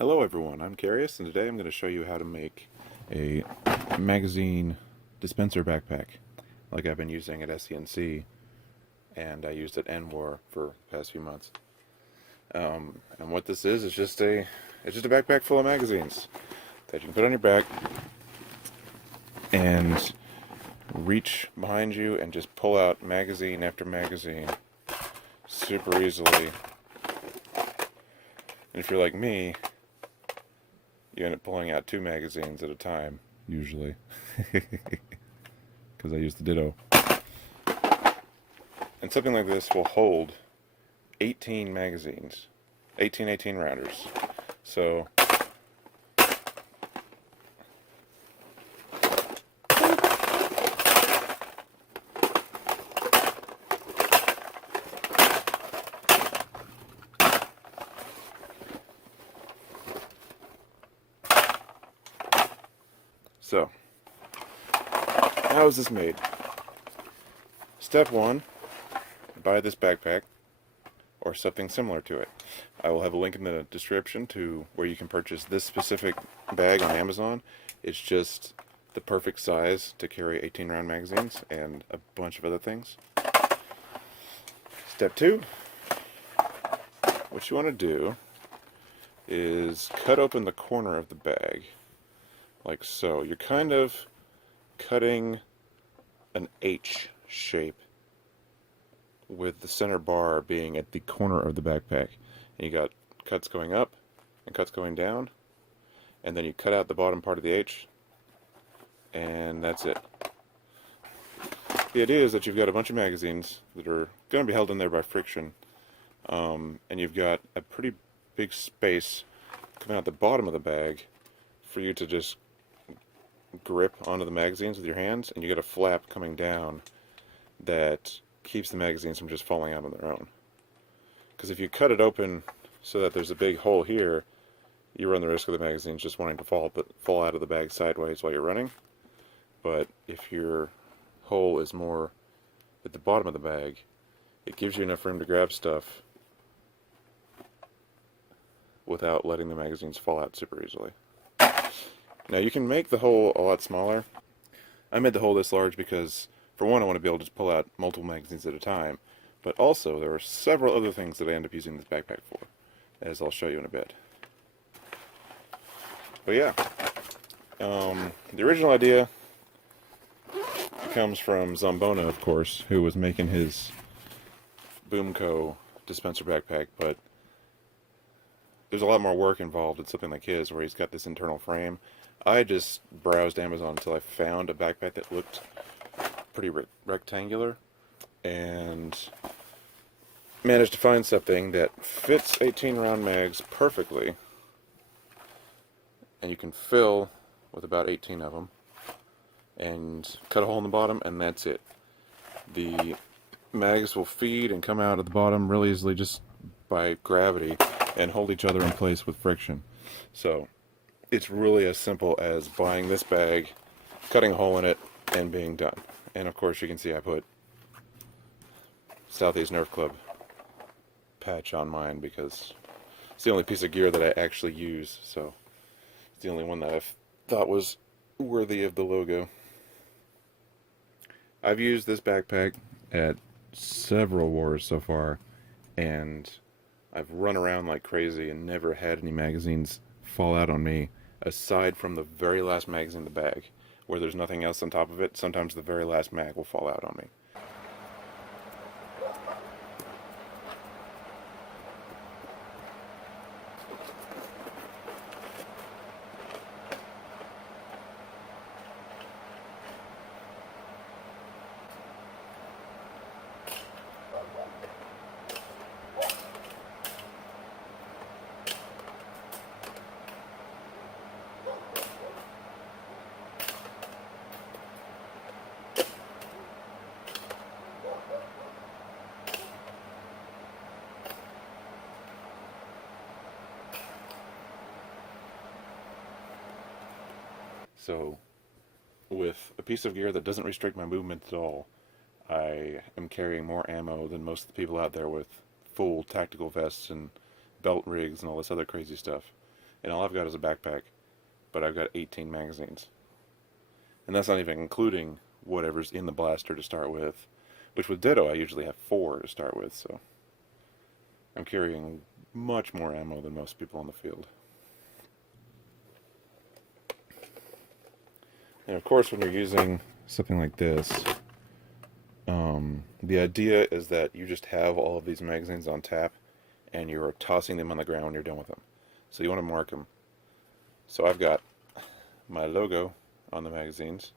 Hello everyone, I'm Carius, and today I'm going to show you how to make a magazine dispenser backpack like I've been using at SCNC and I used at NWAR for the past few months. And what this is just a backpack full of magazines that you can put on your back and reach behind you and just pull out magazine after magazine super easily. And if you're like me, you end up pulling out 2 magazines at a time, usually, because I use the Ditto. And something like this will hold 18 magazines, 18 rounders. So, how is this made? Step 1, buy this backpack or something similar to it. I will have a link in the description to where you can purchase this specific bag on Amazon. It's just the perfect size to carry 18 round magazines and a bunch of other things. Step 2, what you want to do is cut open the corner of the bag like so. You're kind of cutting an H shape with the center bar being at the corner of the backpack. And you got cuts going up and cuts going down, and then you cut out the bottom part of the H, and that's it. The idea is that you've got a bunch of magazines that are going to be held in there by friction, and you've got a pretty big space coming out the bottom of the bag for you to just grip onto the magazines with your hands, and you got a flap coming down that keeps the magazines from just falling out on their own. Because if you cut it open so that there's a big hole here, you run the risk of the magazines just wanting to fall out of the bag sideways while you're running. But if your hole is more at the bottom of the bag, it gives you enough room to grab stuff without letting the magazines fall out super easily. Now you can make the hole a lot smaller. I made the hole this large because, for one, I want to be able to just pull out multiple magazines at a time, but also there are several other things that I end up using this backpack for, as I'll show you in a bit. But yeah, the original idea comes from Zombona, of course, who was making his Boomco dispenser backpack, but there's a lot more work involved in something like his, where he's got this internal frame. I just browsed Amazon until I found a backpack that looked pretty rectangular, and managed to find something that fits 18 round mags perfectly, and you can fill with about 18 of them, and cut a hole in the bottom, and that's it. The mags will feed and come out at the bottom really easily just by gravity and hold each other in place with friction. So it's really as simple as buying this bag, cutting a hole in it, and being done. And of course you can see I put Southeast Nerf Club patch on mine because it's the only piece of gear that I actually use, so it's the only one that I thought was worthy of the logo. I've used this backpack at several wars so far, and I've run around like crazy and never had any magazines fall out on me, aside from the very last magazine in the bag, where there's nothing else on top of it. Sometimes the very last mag will fall out on me. So, with a piece of gear that doesn't restrict my movement at all, I am carrying more ammo than most of the people out there with full tactical vests and belt rigs and all this other crazy stuff. and all I've got is a backpack, but I've got 18 magazines. And that's not even including whatever's in the blaster to start with, which with Ditto I usually have 4 to start with, so I'm carrying much more ammo than most people on the field. And of course, when you're using something like this, the idea is that you just have all of these magazines on tap and you're tossing them on the ground when you're done with them. So you want to mark them. So I've got my logo on the magazines,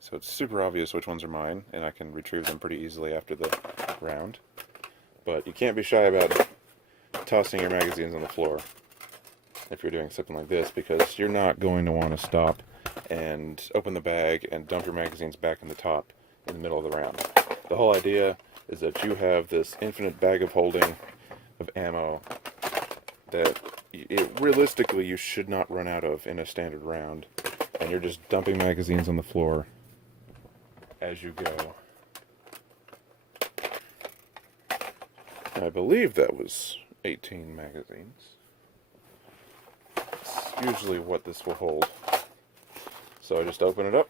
so it's super obvious which ones are mine, and I can retrieve them pretty easily after the round. But you can't be shy about tossing your magazines on the floor if you're doing something like this, because you're not going to want to stop and open the bag and dump your magazines back in the top in the middle of the round. The whole idea is that you have this infinite bag of holding of ammo that realistically you should not run out of in a standard round, and you're just dumping magazines on the floor as you go. I believe that was 18 magazines. It's usually what this will hold. So I just open it up,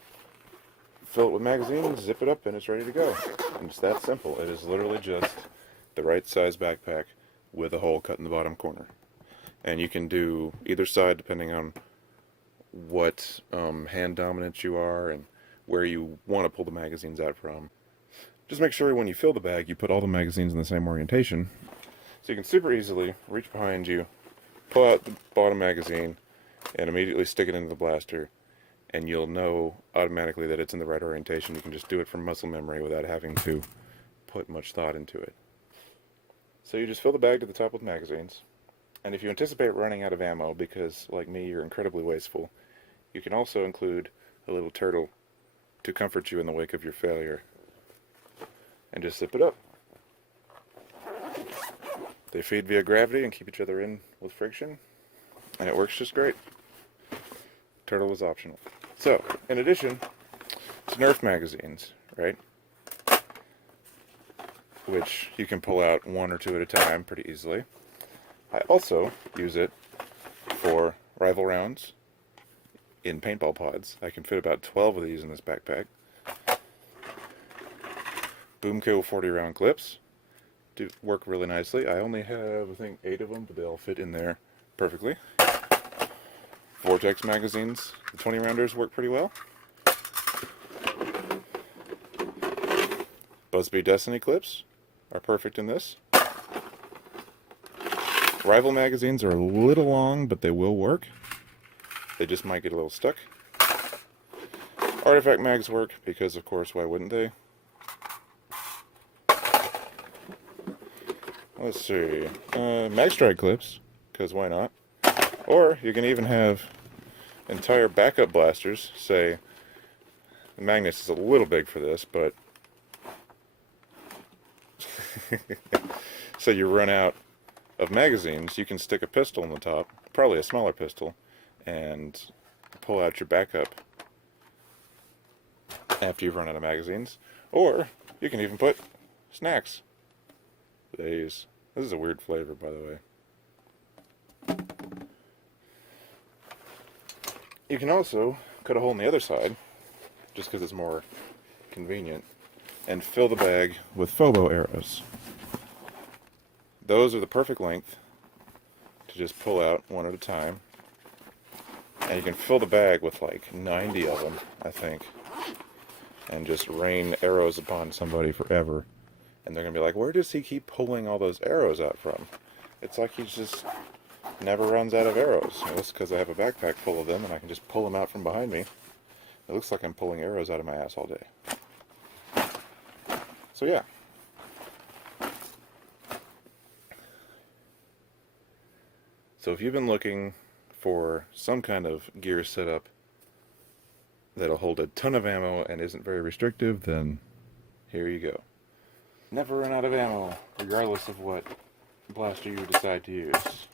fill it with magazines, zip it up, and it's ready to go. And it's that simple. It is literally just the right size backpack with a hole cut in the bottom corner. And you can do either side depending on what hand dominant you are and where you want to pull the magazines out from. Just make sure when you fill the bag, you put all the magazines in the same orientation, so you can super easily reach behind you, pull out the bottom magazine, and immediately stick it into the blaster, and you'll know automatically that it's in the right orientation. You can just do it from muscle memory without having to put much thought into it. So you just fill the bag to the top with magazines, and if you anticipate running out of ammo, because like me you're incredibly wasteful, you can also include a little turtle to comfort you in the wake of your failure, and just zip it up. They feed via gravity and keep each other in with friction, and it works just great. Turtle is optional. So, in addition to Nerf magazines, right, which you can pull out 1 or 2 at a time pretty easily, I also use it for rival rounds in paintball pods. I can fit about 12 of these in this backpack. Boomco 40-round clips do work really nicely. I only have, I think, 8 of them, but they all fit in there perfectly. Vortex magazines, the 20-rounders work pretty well. Buzzbee Destiny clips are perfect in this. Rival magazines are a little long, but they will work. They just might get a little stuck. Artifact mags work, because of course, why wouldn't they? Let's see, mag strike clips, because why not? Or you can even have entire backup blasters. Say, the Magnus is a little big for this, but so you run out of magazines, you can stick a pistol on the top, probably a smaller pistol, and pull out your backup after you've run out of magazines. Or you can even put snacks. This is a weird flavor, by the way. You can also cut a hole in the other side, just because it's more convenient, and fill the bag with Phobo arrows. Those are the perfect length to just pull out 1 at a time. And you can fill the bag with like 90 of them, I think, and just rain arrows upon somebody forever. And they're going to be like, where does he keep pulling all those arrows out from? It's like he just never runs out of arrows. Well, it's because I have a backpack full of them and I can just pull them out from behind me. It looks like I'm pulling arrows out of my ass all day. So yeah. So if you've been looking for some kind of gear setup that'll hold a ton of ammo and isn't very restrictive, then here you go. Never run out of ammo, regardless of what blaster you decide to use.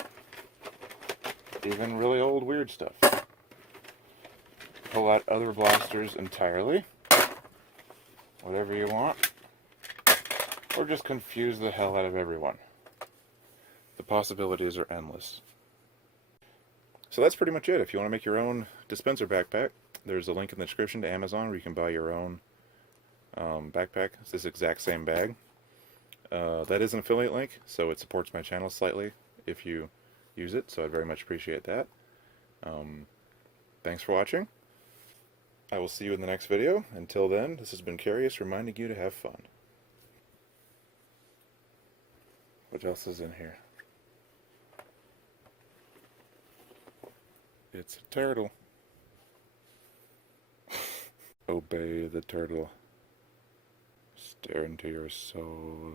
Even really old weird stuff. Pull out other blasters entirely, whatever you want, or just confuse the hell out of everyone. The possibilities are endless. So that's pretty much it. If you want to make your own dispenser backpack, there's a link in the description to Amazon where you can buy your own backpack. It's this exact same bag. That is an affiliate link, so it supports my channel slightly if you use it, so I'd very much appreciate that. Thanks for watching. I will see you in the next video. Until then, this has been Curious, reminding you to have fun. What else is in here? It's a turtle. Obey the turtle. Stare into your soul.